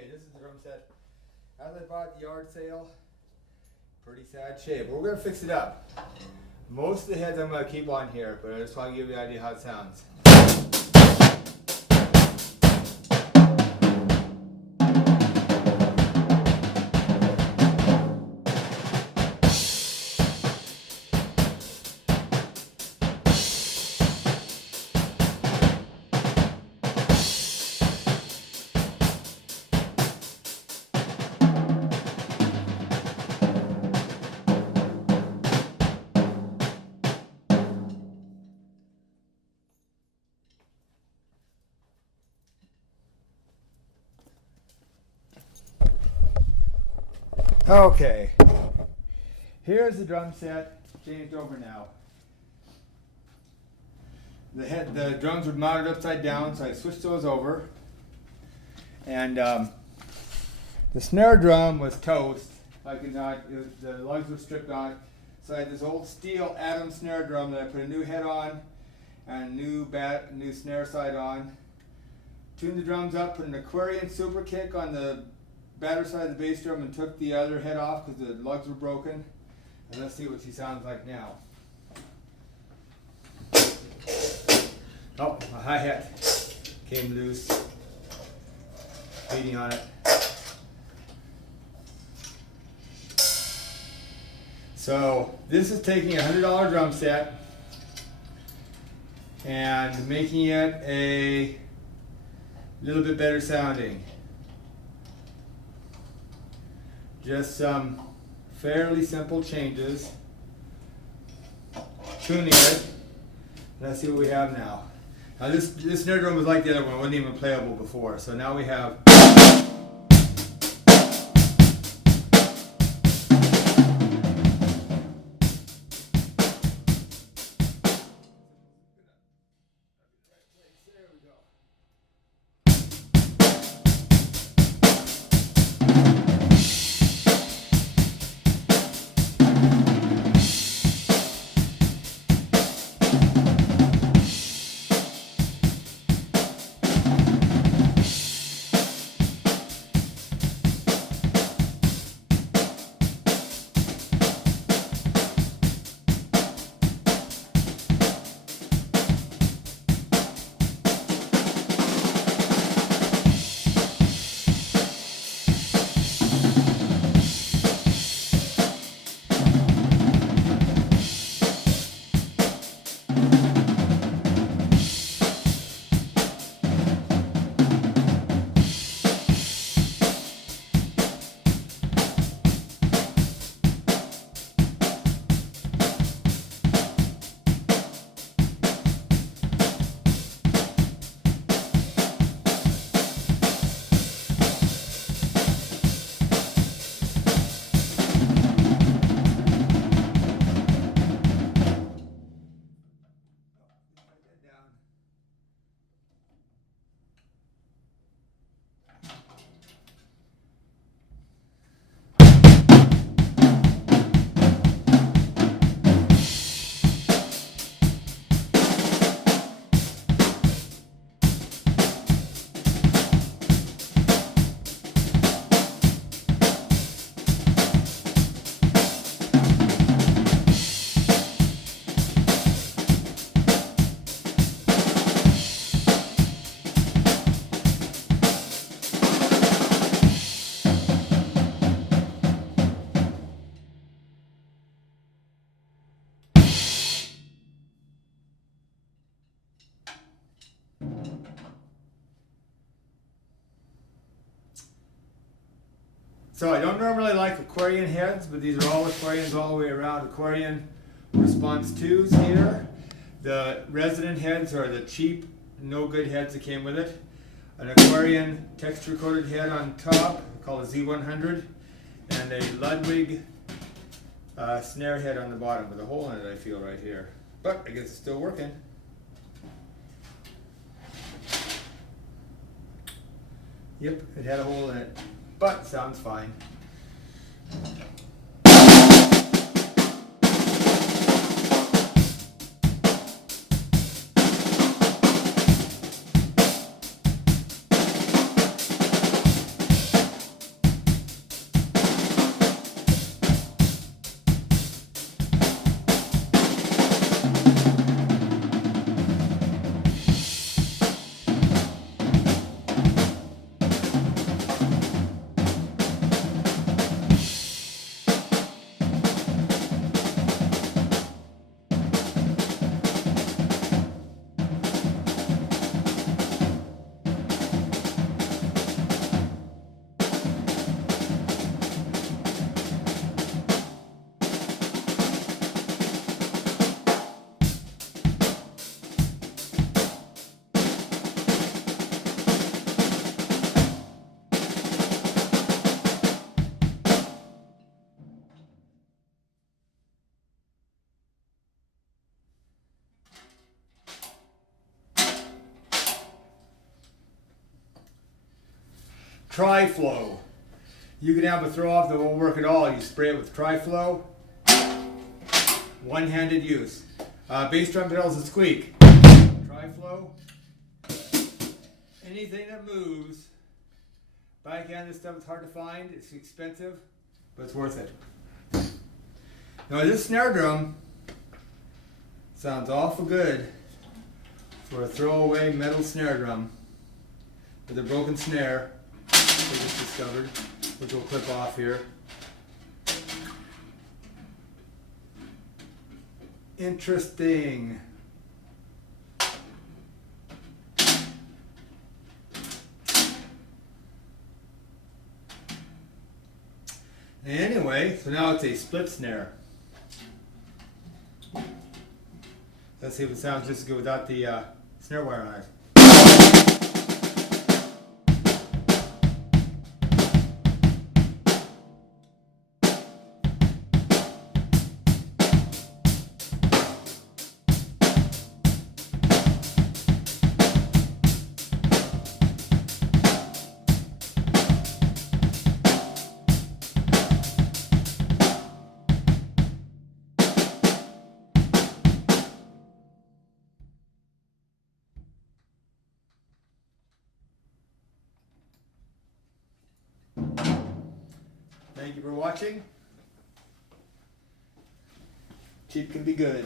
Okay, this is the drum set as I bought at the yard sale. Pretty sad shape, but we're gonna fix it up. Most of the heads I'm gonna keep on here, but I just want to give you an idea how it sounds. Okay, here's the drum set changed over now. The drums were mounted upside down, so I switched those over. And the snare drum was toast. I could not, the lugs were stripped on it. So I had this old steel Adams snare drum that I put a new head on and a new snare side on. Tuned the drums up, put an Aquarian super kick on the batter side of the bass drum and took the other head off because the lugs were broken. And let's see what she sounds like now. Oh, my hi-hat came loose. Beating on it. So this is taking a $100 drum set and making it a little bit better sounding. Just some fairly simple changes. Tuning it. Let's see what we have now. Now this snare drum was like the other one, it wasn't even playable before. So now we have So I don't normally like Aquarian heads, but these are all Aquarians all the way around. Aquarian Response 2s here. The resident heads are the cheap, no good heads that came with it. An Aquarian texture coated head on top, called a Z100, and a Ludwig snare head on the bottom with a hole in it, I feel, right here. But I guess it's still working. Yep, it had a hole in it, but sounds fine. Tri-Flow. You can have a throw off that won't work at all. You spray it with Tri-Flow. One-handed use. Bass drum pedals and squeak. Tri-Flow. Anything that moves. Backhand, this stuff is hard to find. It's expensive, but it's worth it. Now this snare drum sounds awful good for a throwaway metal snare drum with a broken snare we just discovered, which will clip off here. Interesting. Anyway, so now it's a split snare. Let's see if it sounds just as good without the snare wire on it. Thank you for watching. Cheap can be good.